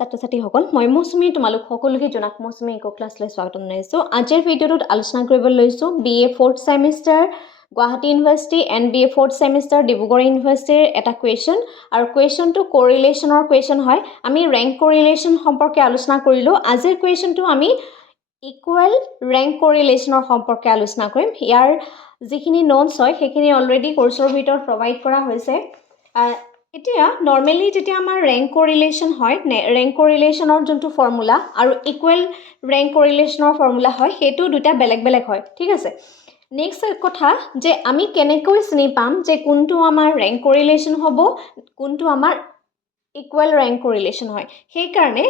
ছাত্ৰ-ছাত্ৰীসকল মই মৌচুমী তোমালোক সকলোকে জনাক মৌচুমী ইকো ক্লাছলৈ স্বাগতম জনাইছোঁ আজিৰ ভিডিঅ'টোত আলোচনা কৰিব লৈছোঁ BA 4th semester Guwahati university and BA 4th semester Dibrugarh ইউনিভাৰ্চিটিৰ এটা কুৱেশ্যন আৰু কুৱেশ্যনটো কোৰিলেশ্যনৰ কুৱেশ্যন হয় আমি ৰেংক কোৰিলেশ্যন সম্পৰ্কে আলোচনা কৰিলোঁ আজিৰ কুৱেশ্যনটো আমি ইকুৱেল ৰেংক কোৰিলেশ্যনৰ সম্পৰ্কে আলোচনা কৰিম ইয়াৰ যিখিনি নোটছ হয় সেইখিনি অলৰেডি কোৰ্চৰ ভিতৰত প্ৰভাইড কৰা হৈছে এতিয়া নৰ্মেলি যেতিয়া আমাৰ ৰেংক কোৰিলেশ্যন হয় ৰেংক কোৰিলেশ্যনৰ যোনটো ফৰ্মুলা আৰু ইকুৱেল ৰেংক কোৰিলেশ্যনৰ ফৰ্মুলা হয় সেইটো দুটা বেলেগ বেলেগ হয় ঠিক আছে নেক্সট কথা যে আমি কেনেকৈ চিনি পাম যে কোনটো আমাৰ ৰেংক কোৰিলেশ্যন হ'ব কোনটো আমাৰ ইকুৱেল ৰেংক কোৰিলেশ্যন হয় সেইকাৰণে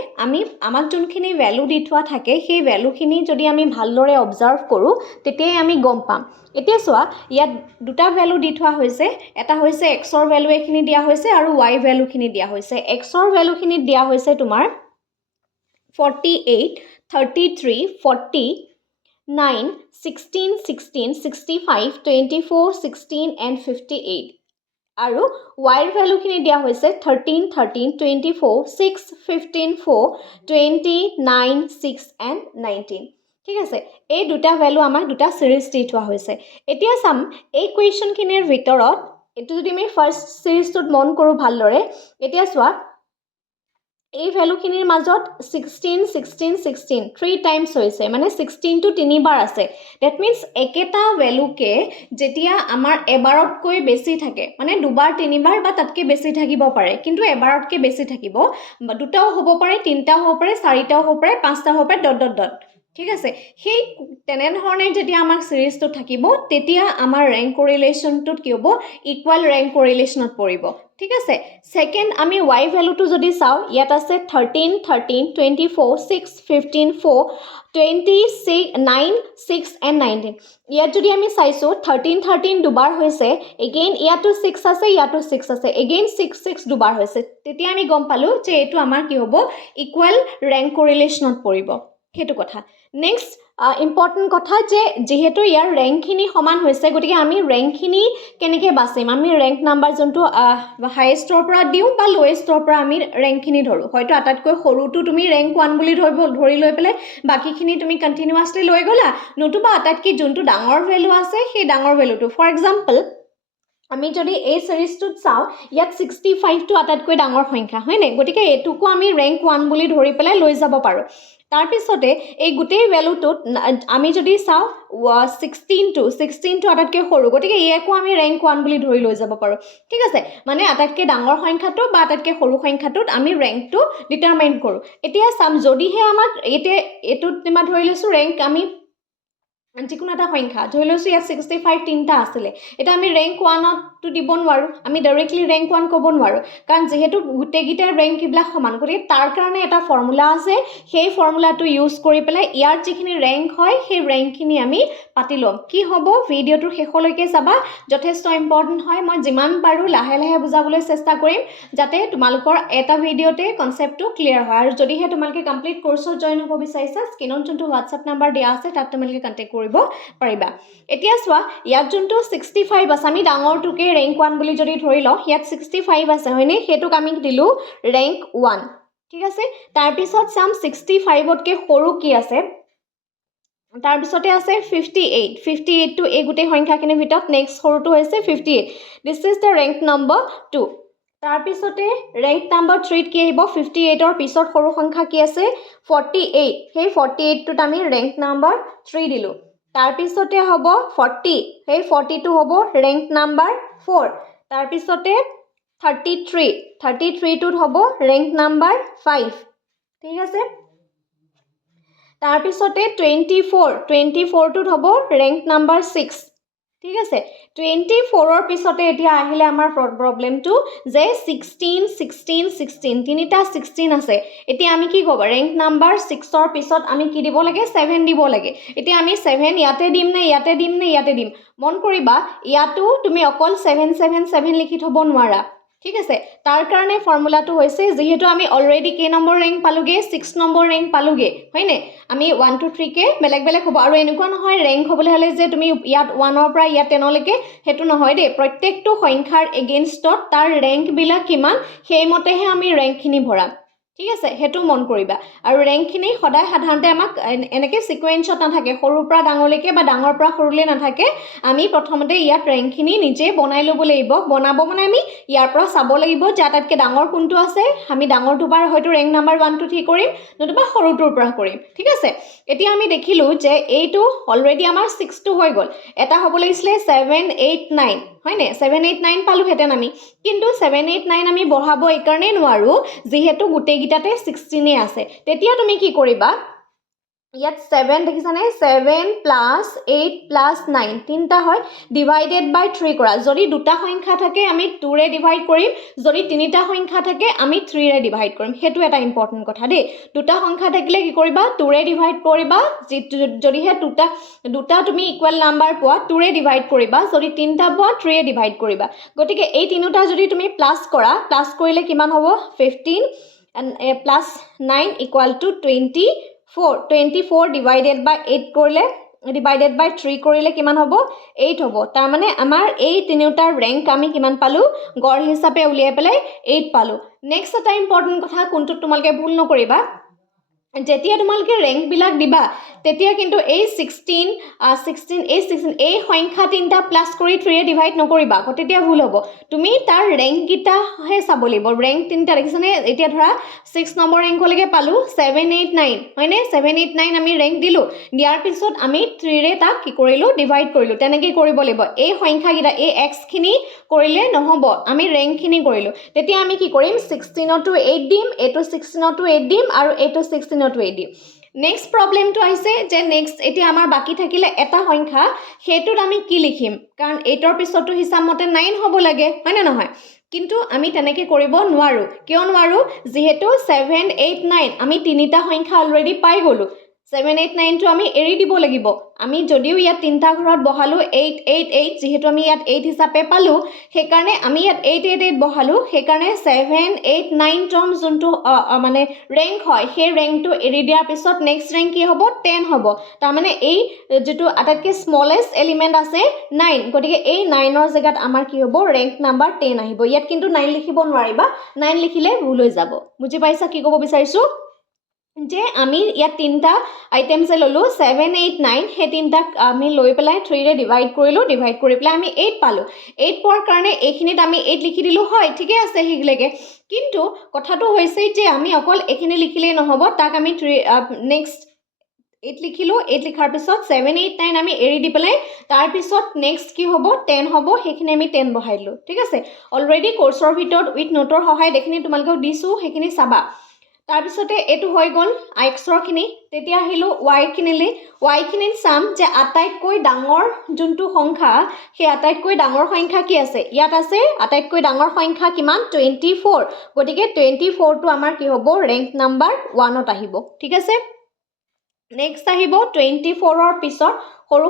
আমাক যোনখিনি ভ্যালু দি থোৱা থাকে সেই ভ্যালুখিনি যদি আমি ভালদৰে অবজাৰ্ভ কৰোঁ তেতিয়াই আমি গম পাম এতিয়া চোৱা ইয়াত দুটা ভ্যালু দি থোৱা হৈছে এটা হৈছে x ৰ ভ্যালু এখিনি দিয়া হৈছে আৰু y ভ্যালুখিনি দিয়া হৈছে x ৰ ভ্যালুখিনি দিয়া হৈছে তোমাৰ 48 33 40 9 16 16 65 24 16 and 58 আৰু y ৰ ভ্যালুখিনি দিয়া হৈছে 13 13 24 6 15 4 29 6 and 19 ঠিক আছে এই দুটা ভ্যালু আমাক দুটা সিৰিজ দি থোৱা হৈছে এতিয়া চাম এই কুৱেশ্যনখিনিৰ ভিতৰত এটো যদি আমি ফাৰ্স্ট সিৰিজটোত মন কৰো ভালদৰে এতিয়া চোৱা এই ভ্যালুখিনিৰ মাজত 16 16 16 3 টাইমছ হৈছে মানে 16 টো তিনিবাৰ আছে দ্যাট মিন্স একেটা ভ্যালুকে যেতিয়া আমাৰ এবাৰতকৈ বেছি থাকে মানে দুবাৰ তিনিবাৰ বা তাতকৈ বেছি থাকিব পাৰে কিন্তু এবাৰতকৈ বেছি থাকিব দুটাও হ'ব পাৰে তিনটাও হ'ব পাৰে চাৰিটাও হ'ব পাৰে পাঁচটা হ'ব পাৰে ডট ডট ডট ঠিক আছে সেই তেনেধৰণে যেতিয়া আমাৰ সিৰিজটো থাকিব তেতিয়া আমাৰ ৰেংক কোৰিলেশ্যনটোত কি হ'ব ইকুৱেল ৰেংক কোৰিলেশ্যনত পৰিব ঠিক আছে সেকেন্ড আমি y ভ্যালুটো যদি চাও ইয়াত আছে 13 13 24 6 15 4 26 9 6 and 19 ইয়াত যদি আমি চাইছো 13 13 দুবাৰ হৈছে এগেইন ইয়াতো 6 আছে ইয়াতো 6 আছে এগেইন 6 6 দুবাৰ হৈছে তেতিয়া আমি গম পালো যে এটো আমাৰ কি হ'ব ইকুৱেল ৰেংক কোৰিলেশ্যনত পৰিব হেতু কথা নেক্সট ইম্পৰ্টেন্ট কথা যে যেহেতু ইয়াৰ ৰেংকখিনি সমান হৈছে গতিকে আমি ৰেংকখিনি কেনেকৈ বাছিম আমি ৰেংক নাম্বাৰ যোনটো হাইয়েষ্টৰ পৰা দিও বা লোৱেষ্টৰ পৰা আমি ৰেংকখিনি ধৰো হয়তো আটাতকৈ সৰুটো তুমি ৰেংক 1 বুলি ধৰি লৈ পেলে বাকিখিনি তুমি কন্টিনিউয়াছলি লৈ গলা নতুবা আটাতকৈ যোনটো ডাঙৰ ভ্যালু আছে সেই ডাঙৰ ভ্যালুটো ফৰ এক্সাম্পল আমি যদি এই সিৰিজটোত চাও ইয়াত 65 টো আটাতকৈ ডাঙৰ সংখ্যা হয় নে গতিকে এটুকু আমি ৰেংক 1 বুলি ধৰি পেলাই লৈ যাব পাৰো তাৰ পিছতে এই গুটেই ভ্যালুটোত আমি যদি চাও 16 টো আটাতকৈ সৰু গতিকে ইয়াকো আমি ৰেংক 1 বুলি ধৰি লৈ যাব পাৰো ঠিক আছে মানে আটাতকৈ ডাঙৰ সংখ্যাটো বা আটাতকৈ সৰু সংখ্যাটোত আমি ৰেংকটো ডিটাৰমাইন কৰো এতিয়া সাম যদিহে আমাক এটোত নিমা ধৰি লৈছো ৰেংক আমি যিকোনো এটা সংখ্যা ধৰি লৈছো ইয়াত 65 তিনটা আছিল এটা আমি ৰেংক 1 টো দিব নোৱাৰো আমি ডাইৰেক্টলি ৰেংক 1 ক'ব নোৱাৰো কাৰণ যেহেতু গুটেগিটাৰ ৰেংক কিবলা সমান কৰি তাৰ কাৰণে এটা ফৰ্মুলা আছে সেই ফৰ্মুলাটো ইউজ কৰি পেলাই ইয়াৰ যিখিনি ৰেংক হয় সেই ৰেংকখিনি আমি পাতি লম কি হ'ব ভিডিওটোৰ শেষলৈকে চাবা যথেষ্ট ইম্পৰ্টেন্ট হয় মই যিমান পাৰো লাহে লাহে বুজাবলৈ চেষ্টা কৰিম যাতে তোমালোকৰ এটা ভিডিওতে কনসেপ্টটো ক্লিয়াৰ হয় আৰু যদিহে তোমালোকে কমপ্লিট কোৰ্সত জয়েন হ'ব বিচাৰিছা স্ক্ৰিনত যোনটো WhatsApp নাম্বাৰ দিয়া আছে তাত তোমালোকে কন্টাক্ট কৰিব পাৰিবা এতিয়া চোৱা ইয়াত যোনটো 65 আছে আমি ডাঙৰটোকে ৰেংক 1 বুলি যদি ধৰি লও ইয়াত 65 আছে হয়নে হেতুক আমি দিলু ৰেংক 1 ঠিক আছে তাৰ পিছত সাম 65 তকৈ সৰু কি আছে তাৰ পিছতে আছে 58 টো এই গুটে সংখ্যাখিনিৰ ভিতৰত নেক্সট সৰুটো হৈছে 58 this is the rank number 2 তাৰ পিছতে ৰেংক নম্বৰ 3 কি আহিব 58 ৰ পিছত সৰু সংখ্যা কি আছে 48 সেই 48 টোত আমি ৰেংক নম্বৰ 3 দিলু তাৰ পিছতে হ'ব 40 সেই 40 টো হ'ব ৰেংক নম্বৰ 4 তাৰ পিছতে 33 টোত হ'ব ৰেংক নম্বৰ 5 ঠিক আছে তাৰ পিছতে 24 টোত হ'ব ৰেংক নম্বৰ 6 ঠিক আছে 24 ৰ পিছতে এতিয়া আহিলে আমাৰ প্ৰবলেমটো যে 16 তিনিটা 16 আছে এতিয়া আমি কি ক'ব ৰেংক নম্বৰ 6 ৰ পিছত আমি কি দিব লাগে 7 দিব লাগে এতিয়া আমি 7 ইয়াতে দিম নে ইয়াতে দিম মন কৰিবা ইয়াতো তুমি অকল 7 লিখি থব নোৱাৰা ঠিক আছে তাৰ কাৰণে ফৰ্মুলাটো হৈছে যেহেতু আমি অলৰেডি কে নম্বৰ ৰেংক পালোগে 6 নম্বৰ ৰেংক পালোগে হয়নে আমি 1 2 3 কে বেলেগ বেলেগ হ'ব আৰু এনেকুৱা নহয় ৰেংক হ'বলৈ হলে যে তুমি ইয়াত 1 ৰ পৰা ইয়াত 10 লৈকে হেতু নহয় দে প্ৰত্যেকটো সংখ্যাৰ এগেইনষ্টত তাৰ ৰেংক বিলা কিমান সেইমতেহে আমি ৰেংকখিনি ভৰাম ঠিক আছে হেতু মন কৰিবা আৰু ৰেংকখিনি সদায় সাধাৰণতে আমাক এনেকৈ সিকোয়েন্সত নাথাকে সৰুৰ পৰা ডাঙৰলৈকে বা ডাঙৰ পৰা সৰুলৈ নাথাকে আমি প্ৰথমতে ইয়াত ৰেংকখিনি নিজে বনাই ল'ব লাগিব বনাব মানে আমি ইয়াৰ পৰা চাব লাগিব যে আটাইতকৈ ডাঙৰ কোনটো আছে আমি ডাঙৰটো পৰা হয়তো ৰেংক নাম্বাৰ 1 2 3 কৰিম নতুবা সৰুটোৰ পৰা কৰিম ঠিক আছে এতিয়া আমি দেখিলো যে এইটো অলৰেডি আমাৰ 6 টো হৈ গ'ল এটা হ'ব লাগিছিলে 7 8 9 হয়নে 7 8 9 পালোহেঁতেন আমি কিন্তু 7 8 9 আমি বঢ়াব এই কাৰণেই নোৱাৰো যিহেতু গোটেইকেইটাতে 16 আছে তেতিয়া তুমি কি কৰিবা ইয়াত 7 দেখিছানে 7 প্লাছ 8 প্লাছ 9 তিনিটা হয় ডিভাইডেড বাই 3 কৰা যদি দুটা সংখ্যা থাকে আমি 2 ৰে ডিভাইড কৰিম যদি তিনিটা সংখ্যা থাকে আমি 3 ৰে ডিভাইড কৰিম হেতু এটা ইম্পৰ্টেন্ট কথা দেই দুটা সংখ্যা থাকিলে কি কৰিবা 2 ৰে ডিভাইড কৰিবা যদিহে দুটা তুমি ইকুৱেল নাম্বাৰ পোৱা 2 ৰে ডিভাইড কৰিবা যদি তিনিটা পোৱা 3 ৰে ডিভাইড কৰিবা গতিকে এই তিনিটা যদি তুমি প্লাছ কৰা প্লাছ কৰিলে কিমান হ'ব 15 প্লাছ 9 ইকুৱেল টু 24 ডিভাইডেড বাই 8 কৰিলে ডিভাইডেড বাই 3 কৰিলে কিমান হ'ব 8 হ'ব তাৰ মানে আমাৰ এই তিনিটাৰ ৰেংক আমি কিমান পালো গড় হিচাপে উলিয়াই পেলাই 8 পালো নেক্সট এটা ইম্পৰ্টেন্ট কথা কোনটো তোমালোকে ভুল নকৰিবা যেতিয়া তোমালোকে ৰেংক বিলাক দিবা তেতিয়া কিন্তু এই 16 এই সংখ্যা তিনটা প্লাস কৰি 3 এ ডিভাইড নকৰিবা তেতিয়া ভুল হ'ব তুমি তাৰ ৰেংক গিটা হে চাব লাগিব ৰেংক তিনটা দেখিছানে এতিয়া ধৰা 6 নম্বৰ ৰেংক হলেকে পালো 7 8 9 হয়নে 7 8 9 আমি ৰেংক দিলো দিয়াৰ পিছত আমি 3 ৰে তাক কি কৰিলো ডিভাইড কৰিলো তেনেকৈ কৰিব লাগিব এই সংখ্যা গিটা এই x খিনি কৰিলে নহব আমি ৰেংক খিনি কৰিলো তেতিয়া আমি কি কৰিম 16 to 8 দিম এটো 16 to 8 দিম আৰু এটো 16 to 8 দিম নেক্সট প্ৰবলেমটো আহিছে যে নেক্সট এতিয়া আমাৰ বাকি থাকিলে এটা সংখ্যা হেতুত আমি কি লিখিম কাৰণ 8 ৰ পিছতো হিচাপ মতে 9 হ'ব লাগে হয় না নহয় কিন্তু আমি তেনেকৈ কৰিব নোৱাৰো কিয় নোৱাৰো যেহেতু 7 8 9 আমি তিনিটা সংখ্যা অলৰেডি পাই গলো 7 8 9 টো আমি এৰি দিব লাগিব আমি যদিও ইয়াত তিনটা ঘৰত বহালো 8 8 8 যেহেতু আমি ইয়াত 8 হিচাপে পালো সেই কাৰণে আমি ইয়াত 8 8 8 বহালো সেই কাৰণে 7 8 9 টৰ্ম যোনটো মানে ৰেংক হয় সেই ৰেংকটো এৰি দিয়াৰ পিছত নেক্সট ৰেংক কি হ'ব 10 হ'ব তাৰ মানে এই যেটো আটাইতকৈ স্মলেষ্ট এলিমেন্ট আছে 9 গতিকে এই 9 ৰ জায়গাত আমাৰ কি হ'ব ৰেংক নাম্বাৰ 10 আহিব ইয়াত কিন্তু 9 লিখিব নোৱাৰিবা 9 লিখিলে ভুল হৈ যাব বুজি পাইছা কি ক'ব বিচাৰিছো যে আমি ইয়াত তিনটা আইটেমছ ললো 7 8 9 হে তিনটা আমি লৈ পেলাই 3 ৰে ডিভাইড কৰিলো ডিভাইড কৰি পেলাই আমি 8 পালো 8 পোৱাৰ কাৰণে এইখিনিত আমি 8 লিখি দিলো হয় ঠিকে আছে হিগলেকে কিন্তু কথাটো হৈছে যে আমি অকল এখিনি লিখিলেই নহব তাক আমি নেক্সট 8 লিখিলো 8 লিখাৰ পিছত 7 8 9 আমি এৰি দি পেলাই তাৰ পিছত নেক্সট কি হ'ব 10 হ'ব হেখিনি আমি 10 বহাই দিলো ঠিক আছে অলৰেডি কোৰ্সৰ ভিতৰত উইথ নোটৰ সহায় দেখিনি তোমালোকক দিছো হেখিনি চাবা তাৰ পিছতে এটো হৈ গল x ৰ খিনি তেতিয়া আহিলো y খিনিলে y খিনিত চাম যে আটাইতকৈ ডাঙৰ যোনটো সংখ্যা সেই আটাইতকৈ ডাঙৰ সংখ্যা কি আছে ইয়াত আছে আটাইতকৈ ডাঙৰ সংখ্যা কিমান 24 গতিকে 24 টো আমাৰ কি হ'ব ৰেংক নাম্বাৰ 1 ত আহিব ঠিক আছে নেক্সট আহিব 24 ৰ পিছৰ সৰু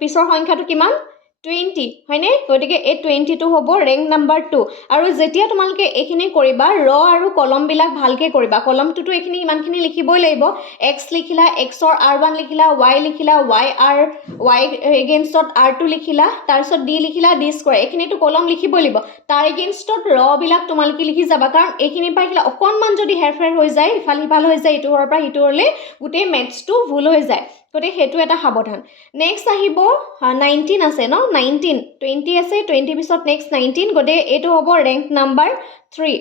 পিছৰ সংখ্যাটো কিমান 20 হয়নে গতিকে এই 20 টো হ'ব ৰেংক নাম্বাৰ 2 আৰু যেতিয়া তোমালকে এখিনি কৰিবা ৰ আৰু কলম বিলাক ভালকে কৰিবা কলমটো এখিনি ইমানখিনি লিখিবই লাগিব x লিখিলা x ৰ r1 লিখিলা y লিখিলা y এগেইনষ্টত r2 লিখিলা তাৰ পিছত d লিখিলা d স্কয়াৰ এখিনিটো কলম লিখিবই লাগিব তাৰ এগেইনষ্টত ৰ বিলাক তোমালকে লিখি যাবা কাৰণ এখিনি পাইলা অকনমান যদি হেৰফেৰ হৈ যায় ইফাল সিফাল হৈ যায় ইটো হৰৰ পৰা হিটো হৰলে গুটে মেথছটো ভুল হৈ যায় গতে হেতু এটা সাবধান নেক্সট আহিব 19 আছে ন 19 20 আছে 20 পিছত নেক্সট 19 গতে এটো হ'ব ৰেংক নাম্বাৰ 3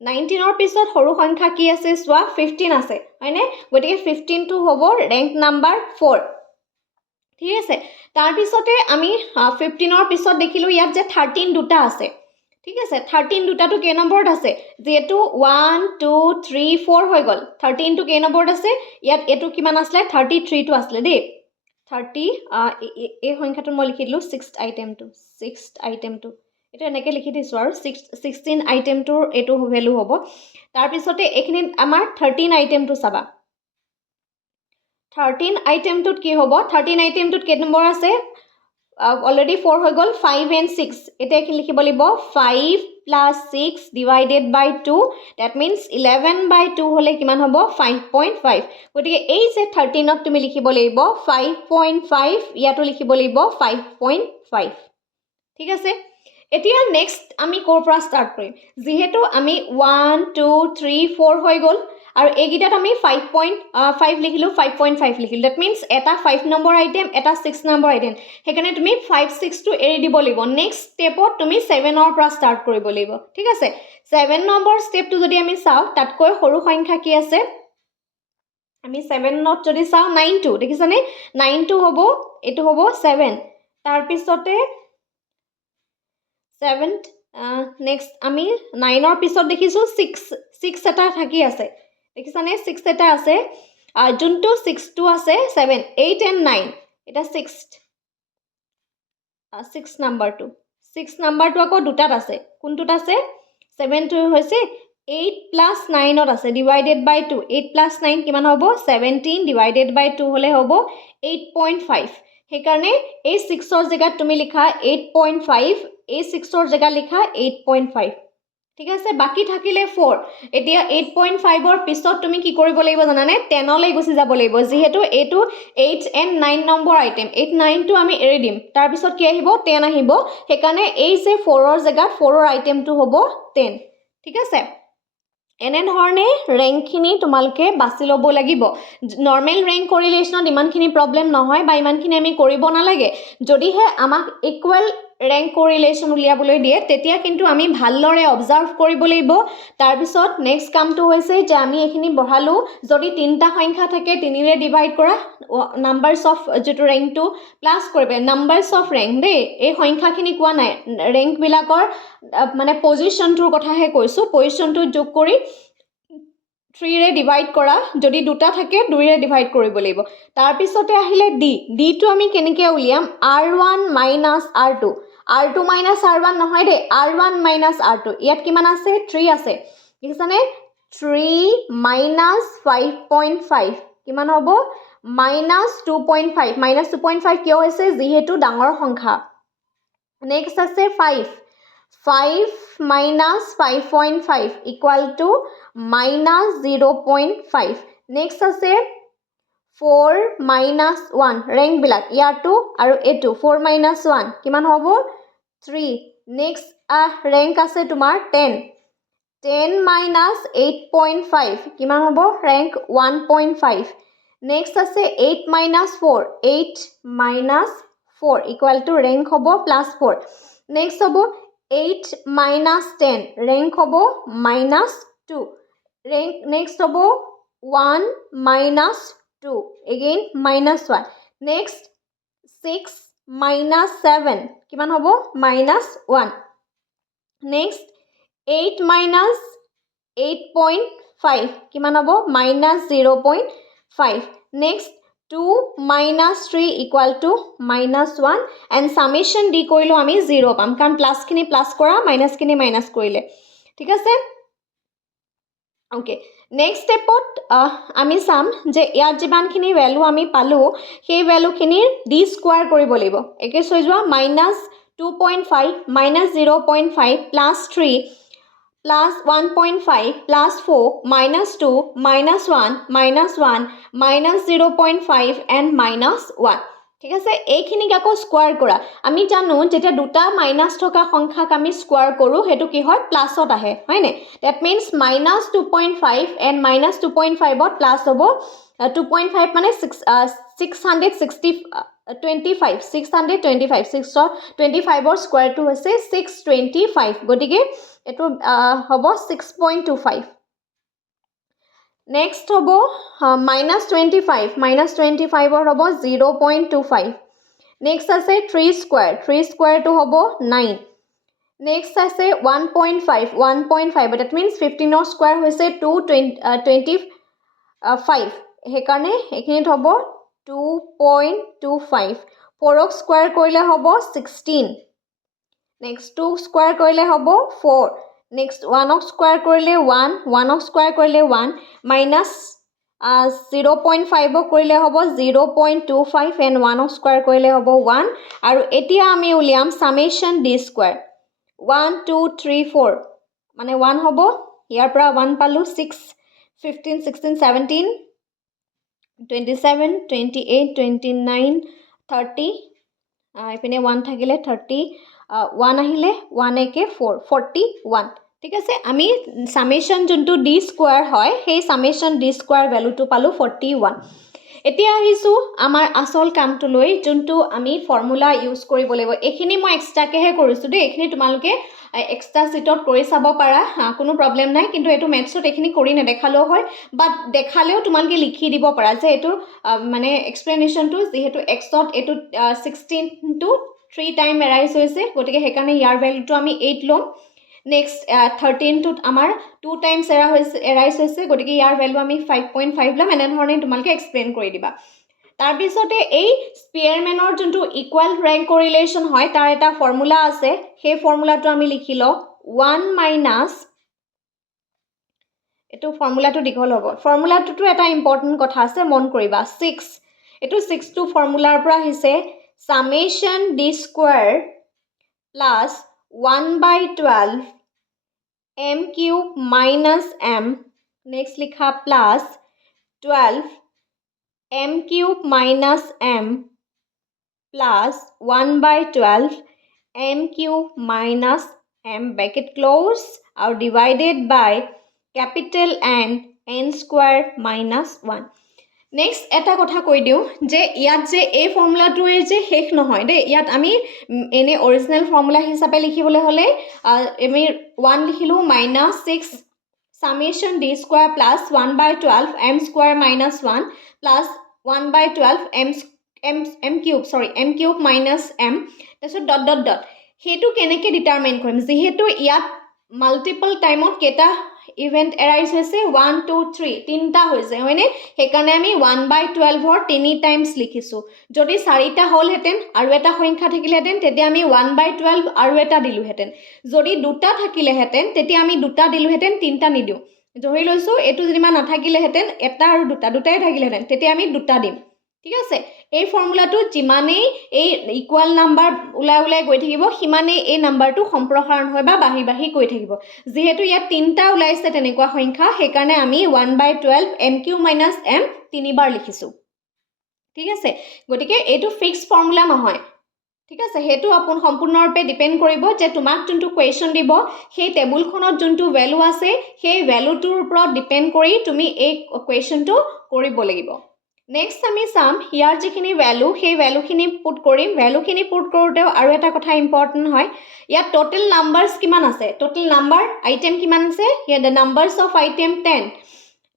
19 ৰ পিছত সৰু সংখ্যা কি আছে সোৱা 15 আছে হয়নে গতিকে 15 টো হ'ব ৰেংক নাম্বাৰ 4 ঠিক আছে তাৰ পিছতে আমি 15 ৰ পিছত দেখিলো ইয়াত যে 13 দুটা আছে ঠিক আছে 13 দুটাটো কে নম্বৰত আছে যেটো 1 2 3 4 হৈ গল 13 টো কে নম্বৰত আছে ইয়াত এটো কিমান আসলে 33 টো আসলে দেই 30 এই সংখ্যাটো মই লিখি দিলো 6th আইটেমটো এটা এনেকৈ লিখি দিছো আৰু 16 আইটেমটোৰ এটো ভ্যালু হ'ব তাৰ পিছতে এখিনি আমাৰ 13 আইটেমটো চাবা 13 আইটেমটোত কি হ'ব 13 আইটেমটোত কে নম্বৰ আছে already 4 হৈ গল 5 and 6 এটা কি লিখিব লাগিব 5 plus 6 divided by 2 that means 11 by 2 হলে কিমান হ'ব 5.5 গতিকে এই যে 13 ত তুমি লিখিব লাগিব 5.5 ইয়াতো লিখিব লাগিব 5.5 ঠিক আছে এতিয়া নেক্সট আমি কোৰ পৰা ষ্টাৰ্ট কৰিম যেহেতু আমি 1 2 3 4 হৈ গল আৰু এইকেইটাত আমি 5.5 লিখিলোঁ 5.5 লিখিলোঁ ডেট মিনছ এটা 5 নম্বৰ আইটেম এটা 6 নম্বৰ আইটেম সেইকাৰণে তুমি 5 6টো এৰি দিব লাগিব নেক্সট ষ্টেপত তুমি 7ৰ পৰা ষ্টাৰ্ট কৰিব লাগিব ঠিক আছে 7 নম্বৰ ষ্টেপটো যদি আমি চাওঁ তাতকৈ সৰু সংখ্যা কি আছে আমি 7ত যদি চাওঁ 9টো দেখিছানে 9টো হ'ব এইটো হ'ব 7 তাৰপিছতে 7th নেক্সট আমি 9ৰ পিছত দেখিছোঁ 6 এটা থাকি আছে দেখিছানে 6 এটা আছে যোনটো 6টো আছে 7 8 and 9 এটা 6 নাম্বাৰটো 6 নাম্বাৰটো আকৌ দুটাত আছে কোনটোত আছে 7টো হৈছে 8 plus 9ত আছে divided by 2 8 plus 9 কিমান হ'ব 17 divided by 2 হ'লে হ'ব 8.5 সেইকাৰণে এই 6ৰ জেগাত তুমি লিখা 8.5 এই 6ৰ জেগাত লিখা 8.5 ঠিক আছে বাকি থাকিলে 4 এতিয়া 8.5ৰ পিছত তুমি কি কৰিব লাগিব জানানে 10 লৈ গুছি যাব লাগিব যেহেতু এইটো 8 and 9 নম্বৰ আইটেম 8 9টো আমি এৰি দিম তাৰ পিছত কি আহিব 10 আহিব সেইকাৰণে এই যে 4ৰ জেগাত 4ৰ আইটেমটো হ'ব 10 ঠিক আছে এনেধৰণে ৰেংকখিনি তোমালোকে বাছি ল'ব লাগিব নৰ্মেল ৰেংক কৰিলেশ্যনত ইমানখিনি প্ৰব্লেম নহয় বা ইমানখিনি আমি কৰিব নালাগে যদিহে আমাক ইকুৱেল ৰেংক কৰিলেশ্যন উলিয়াবলৈ দিয়ে তেতিয়া কিন্তু আমি ভালদৰে অবজাৰ্ভ কৰিব লাগিব তাৰপিছত নেক্সট কামটো হৈছে যে আমি এইখিনি বঢ়ালোঁ যদি তিনিটা সংখ্যা থাকে 3ৰে ডিভাইড কৰা নাম্বাৰছ অফ যেটো ৰেংকটো প্লাছ কৰিবে নাম্বাৰছ অফ ৰেংক দেই এই সংখ্যাখিনি কোৱা নাই ৰেংকবিলাকৰ মানে পজিশ্যনটোৰ কথাহে কৈছোঁ পজিশ্যনটো যোগ কৰি 3ৰে ডিভাইড কৰা যদি দুটা থাকে 2ৰে ডিভাইড কৰিব লাগিব তাৰপিছতে আহিলে ডিটো আমি কেনেকৈ উলিয়াম r1 minus r2 r2 minus r1 নহয় দেই r1 minus r2 ইয়াত কিমান আছে 3 আছে দেখিছানে 3 minus 5.5 কিমান হ'ব minus 2.5 minus 2.5 কিয় হৈছে যিহেতু ডাঙৰ সংখ্যা নেক্সট আছে 5 minus 5.5 equal to minus 0.5 next আছে 4 minus 1 rank বিলাক ইয়াৰটো আৰু এটো 4 minus 1 কিমান হ'ব 3 next rank আছে তোমাৰ 10 minus 8.5 কিমান হ'ব rank 1.5 next আছে 8 minus 4 equal to rank হ'ব plus 4 next হ'ব 8 minus 10 rank hobo minus 2 rank next hobo 1 minus 2 again minus 1 next 6 minus 7 kiman hobo minus 1 next 8 minus 8.5 kiman hobo minus 0.5 next 2 minus 3 equal to minus 1 and summation d koilo ami 0 pam kan plus kini plus kora minus kini minus korile thik ase okay next step ot ami sam je yar jiban kini value ami palu সেই value kini d square koribo libo eke soi jwa minus 2.5 minus 0.5 plus 3 plus 1.5 plus 4 minus 2 minus 1 minus 1 minus 0.5 and minus 1 ঠিক আছে এইখিনিক আকৌ square কৰা আমি জানো যেতিয়া দুটা minus থকা সংখ্যাক আমি স্কয়াৰ কৰো হেতু কি হয় প্লাসত আহে হয়নে that means minus 2.5 and minus 2.5 to plus হ'ব 2.5 মানে 625 625 ৰ স্কয়াৰ টো হৈছে 625 গটিকে এটো হ'ব 6.25 next hobo minus 25 or hobo 0.25 next ase 3 square to hobo 9 next ase 1.5 that means 15 or square hoise 225 hekarne ekhinit hobo 2.25 4 square koile hobo 16 next 2 square koile hobo 4 next 1 of square korile 1 of square korile 1 minus 0.5 korile hobo 0.25 and 1 of square korile hobo 1 aru etia ami uliam summation d square 1 2 3 4 mane 1 hobo yar pra 1 palu 6 15 16 17 27 28 29 30 ipine 1 thakile 30 1 ahile 1 eke 4 41 ঠিক আছে আমি summation যোনটো D square হয় সেই summation D square ভ্যালুটো পালো 41 এতিয়া আহিছো আমাৰ আসল কামটোলৈ যোনটো আমি ফৰ্মুলা ইউজ কৰিব লাগিব এখিনি মই এক্সট্ৰাকেহে কৰিছো দেই এখিনি তোমালোকে এক্সট্ৰা সিটত কৰি চাব পাৰা কোনো প্ৰবলেম নাই কিন্তু এটো মেথছত এখিনি কৰি নেদেখালেও হয় বাট দেখালেও তোমালোকে লিখি দিব পাৰা যে এটো মানে এক্সপ্লেনেশনটো যেহেতু এক্সত এটো 16 টো 3 টাইম এৰাইজ হৈছে গতিকে হেকাৰণে ইয়াৰ ভ্যালুটো আমি 8 লম নেক্সট 13 টোত আমাৰ 2 টাইমছ এৰাইজ হৈছে গতিকে ইয়াৰ ভ্যালু আমি 5.5 লম এনে ধৰণে তোমালোকে এক্সপ্লেইন কৰি দিবা তাৰ পিছতে এই স্পিয়াৰমেনৰ যোনটো ইকুৱেল ৰেংক কোৰিলেচন হয় তাৰ এটা ফৰ্মুলা আছে সেই ফৰ্মুলাটো আমি লিখি লও 1 মাইনাস এটো ফৰ্মুলাটো দীঘল হ'ব ফৰ্মুলাটোটো এটা ইম্পৰ্টেন্ট কথা আছে মন কৰিবা 6 এটো 6 টো ফৰ্মুলাৰ পৰা আহিছে summation d square plus 1/12 m cube minus m next likha plus 12 m cube minus m plus 1/12 m cube minus m bracket close or divided by capital N square minus 1 next এটা কথা কৈ দিও যে ইয়াত যে এই ফৰ্মুলাটোৱে যে শেষ নহয় দে ইয়াত আমি এনে অৰিজিনাল ফৰ্মুলা হিচাপে লিখিবলৈ হলে আমি 1 লিখিলো -6 summation d square plus 1/12 m square minus 1 plus 1/12 m cube minus m তাৰপিছত ডট ডট ডট হেতু কেনেকে ডিটাৰমাইন কৰিম যেহেতু ইয়াত মাল্টিপল টাইমত কেটা ইভেন্ট এৰাইজ হৈছে 1 2 3 তিনটা হৈছে হয়নে হেকাৰণে আমি 1/12 ৰ 3 টাইমছ লিখিছো যদি 4টা হল হেতেন আৰু এটা সংখ্যা থাকিলে হেতেন তেতিয়া আমি 1/12 আৰু এটা দিলু হেতেন যদি দুটা থাকিলে হেতেন তেতিয়া আমি দুটা দিলু হেতেন তিনটা নিদিও ধৰি লৈছো এটো যেনিবা নাথাকিলে হেতেন এটা আৰু দুটাই থাকিলে হেতেন তেতিয়া আমি দুটা দিম ঠিক আছে এই ফৰ্মুলাটো যিমানেই এই ইকুয়াল নাম্বাৰ উলাই গৈ থাকিব সিমানেই এই নাম্বাৰটো সম্প্ৰসাৰণ হয় বা বাঢ়ি গৈ থাকিব যেহেতু ইয়াত তিনটা উলাইছে তেনেকুৱা সংখ্যা হেকাৰণে আমি 1/12 m³ - m তিনিবাৰ লিখিছো ঠিক আছে গতিকে এটো ফিক্স ফৰ্মুলা নহয় ঠিক আছে হেতু আপোন সম্পূৰ্ণৰূপে ডিপেন্ড কৰিব যে তোমাক যোনটো কোৱেশ্চন দিব সেই টেবুলখনত যোনটো ভ্যালু আছে সেই ভ্যালুটোৰ ওপৰত ডিপেন্ড কৰি তুমি এই কোৱেশ্চনটো কৰিব লাগিব নেক্সট আমি সাম হিয়াৰ যিখিনি ভ্যালু সেই ভ্যালুখিনি পুট কৰিম ভ্যালুখিনি পুট কৰোতেও আৰু এটা কথা ইম্পৰ্টেন্ট হয় ইয়াত টোটাল নাম্বাৰস কিমান আছে টোটাল নাম্বাৰ আইটেম কিমান আছে হিয়াৰ দ্য নাম্বাৰস অফ আইটেম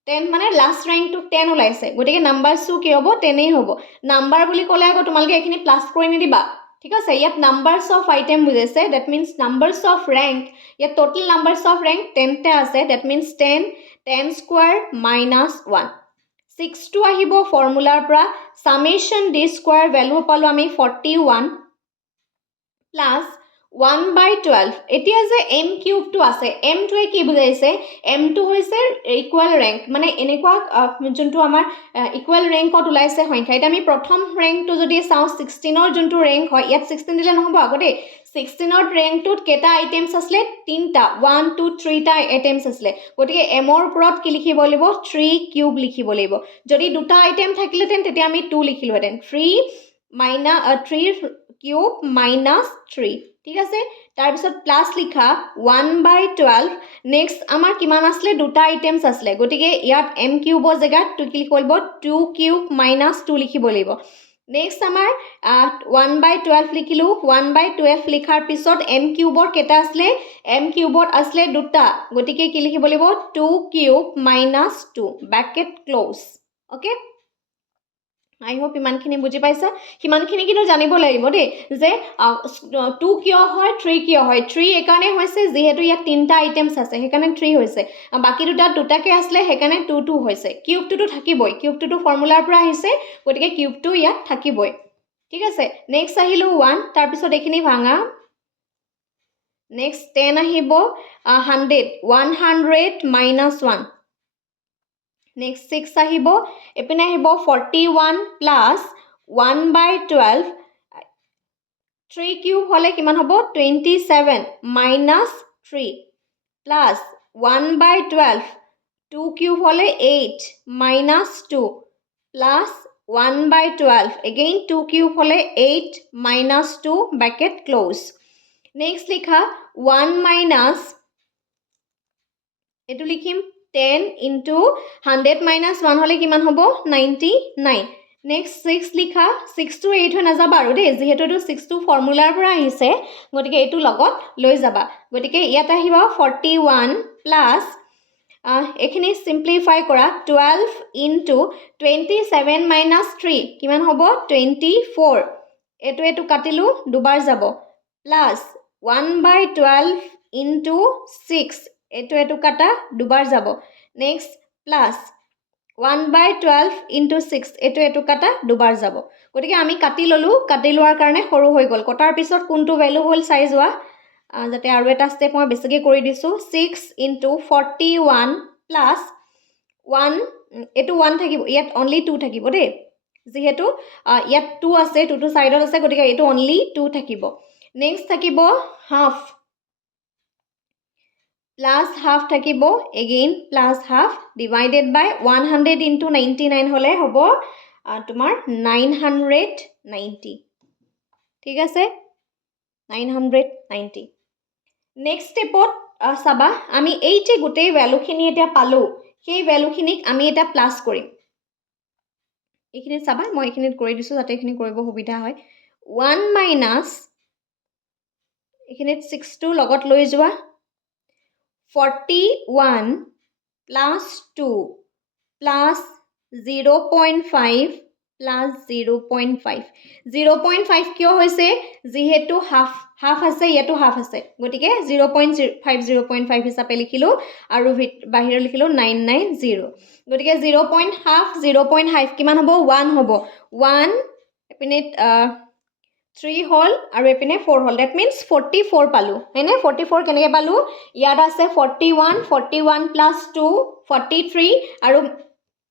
10 মানে লাষ্ট ৰেংকটো 10 ওলাইছে গতিকে নাম্বাৰসু কি হ'ব 10 হ'ব নাম্বাৰ বুলি ক'লে আকৌ তোমালোকে এখিনি প্লাস কৰি নিদিবা ঠিক আছে ইয়াত নাম্বাৰস অফ আইটেম বুজাইছে দ্যাট মিন্স নাম্বাৰস অফ ৰেংক ইয়াত টোটাল নাম্বাৰস অফ ৰেংক 10 টা আছে দ্যাট মিন্স 10 স্কয়াৰ - 1 6 টো আহিব ফৰ্মুলাৰ পৰা summation d square ভ্যালু পালো আমি 41 plus 1/12 এতিয়া যে m কিউব টো আছে m টোৱে কি বুজাইছে m টো হৈছে ইকুয়াল ৰেংক মানে এনেকুৱা যোনটো আমাৰ ইকুয়াল ৰেংকত উলাইছে সংখ্যা এটা আমি প্ৰথম ৰেংকটো যদি চাও 16 ৰ যোনটো ৰেংক হয় ইয়াত 16 দিলে নহব আগতে 16 ৰ ৰেংকটোত কেটা আইটেমছ আসলে তিনটা 1 2 3 টা আইটেমছ আসলে গতিকে m ৰ ওপৰত কি লিখিব লাগিব 3 কিউব লিখিব লাগিব যদি দুটা আইটেম থাকিলেতেন তেতিয়া আমি 2 লিখিলোহেতেন 3 কিউব - 3 ঠিক আছে তাৰ পিছত প্লাস লিখা 1/12 নেক্সট আমাৰ কিমান আসলে দুটা আইটেমছ আসলে গতিকে ইয়াত m কিউবৰ জায়গাত কি লিখিব লাগিব 2 কিউব - 2 লিখিব লাগিব নেক্সট আমাৰ 1/12 লিখিলো 1/12 লিখাৰ পিছত m কিউবৰ কেটা আসলে m কিউবত আসলে দুটা গতিকে কি লিখিব লাগিব 2 cube - 2 bracket close okay I hope ইমানখিনি বুজি পাইছা কিমানখিনি কিন্তু জানিব লাগিব দেই যে 2 কিয় হয় 3 কিয় হয় 3 একাৰণে হৈছে যেহেতু ইয়াত তিনটা আইটেমছ আছে হেকাৰণে 3 হৈছে বাকি দুটাকে আসলে হেকাৰণে 2 হৈছে কিউবটো থাকিবই কিউবটো ফৰ্মুলাৰ পৰা আহিছে গতিকে কিউবটো ইয়াত থাকিবই ঠিক আছে নেক্সট আহিলো 1 তাৰ পিছত এখিনি ভাঙা নেক্সট 10 আহিব 100 - 1 Next 6 ahibo epine ahibo 41 plus 1/12 3 cube hole kiman hobo 27 minus 3 plus 1/12 2 cube hole 8 minus 2 plus 1/12 again 2 cube hole 8 minus 2 bracket close next likha 1 minus এটো লিখিম 10 into 100 minus 1 হলে কিমান হ'ব 99 নেক্সট 6 লিখা 6 to 8 হৈ নাযাবা আৰু দেই যেহেতু এটো 6 to ফৰ্মুলাৰ পৰা আহিছে গতিকে এটো লগত লৈ যাবা গতিকে ইয়াত আহিব 41 প্লাস এখিনি সিম্পলিফাই কৰা 12 into 27 minus 3 কিমান হ'ব 24 এটো কাটিলো দুবাৰ যাব প্লাস 1/12 into 6 এটো কাটা দুবাৰ যাব নেক্সট প্লাস 1/12 into 6 এটো কাটা দুবাৰ যাব গতিকে আমি কাটি ললো কাটি লোৱাৰ কাৰণে সৰু হৈ গল কটাৰ পিছত কোনটো ভ্যালু হল চাই যোৱা যাতে আৰু এটা স্টেপ মই বেছিকৈ কৰি দিছো 6 into 41 plus 1 এটো 1 থাকিব ইয়াত only 2 থাকিব দেই যেহেতু ইয়াত 2 আছে 2 টো সাইডত আছে গতিকে এটো only 2 থাকিব নেক্সট থাকিব হাফ plus half থাকিব again plus half divided by 100 into 99 হলে হ'ব তোমাৰ 990 ঠিক আছে 990 নেক্সট স্টেপত সাবা আমি এই যে গোটেই ভ্যালুখিনি এটা পালো সেই ভ্যালুখিনিক আমি এটা প্লাস কৰিম এইখিনি সাবা মই এইখিনিত কৰি দিছো যাতে এইখিনি কৰিব সুবিধা হয় 1 minus এইখিনিত 6 টো লগত লৈ যোৱা 41 plus 2 plus 0.5 plus 0.5 0.5 কিয় হৈছে যেহেতু হাফ আছে ইয়াতো হাফ আছে গতিকে 0.5 হিচাপে লিখিলো আৰু বাহিৰ লিখিলো 990 গতিকে 0.5 কিমান হ'ব 1 হ'ব 1 এপিনে 3 হল আৰু এপিনে 4 হল that means 44 পালো হয়নে 44 কেনেকৈ পালো ইয়াত আছে 41 plus 2 43 আৰু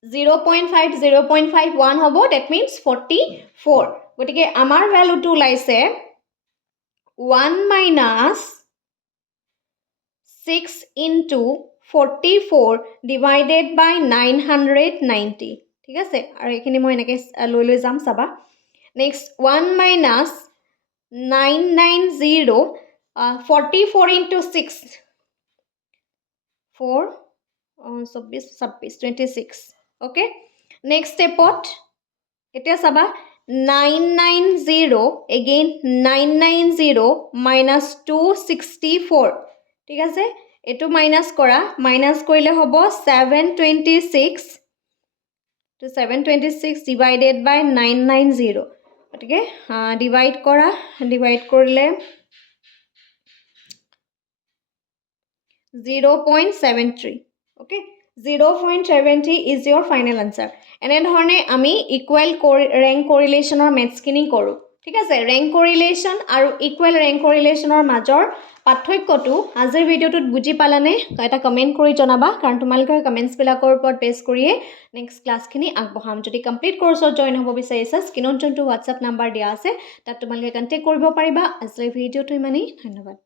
0.5 1 হ'ব that means 44 গতিকে আমাৰ ভ্যালুটো ওলাইছে 1 minus 6 into 44 divided by 990 ঠিক আছে আৰু এইখিনি মই এনেকৈ লৈ যাম চাবা next 1 minus 990 44 into 6 4 26 okay next stepot এতিয়া চাবা 990 again 990 minus 264 ঠিক আছে এটো মাইনাস কৰা মাইনাস কৰিলে হ'ব 726 to 726 divided by 990 গতিকে ডিভাইড কৰা ডিভাইড কৰিলে 0.73 okay 0.70 is your final answer এনে ধৰণে আমি ইকুৱেল ৰেংক কৰিলেচনৰ মেথছখিনি কৰো ঠিক আছে ৰেংক কৰিলেচন আৰু ইকুৱেল ৰেংক কৰিলেচনৰ মাজৰ পাৰ্থক্যটো আজিৰ ভিডিওটোত বুজি পালানে এটা কমেন্ট কৰি জনাবা কাৰণ তোমালোকৰ কমেন্টছ বিলাকৰ ওপৰত বেছ কৰিয়ে নেক্সট ক্লাছখিনি আগবঢ়াম যদি কমপ্লিট কোৰ্সত জয়েন হ'ব বিচাৰিছা স্ক্ৰীনত যোনটো WhatsApp নাম্বাৰ দিয়া আছে তাত তোমালোকে কন্টাক্ট কৰিব পাৰিবা আজিৰ ভিডিওটো ইমানেই ধন্যবাদ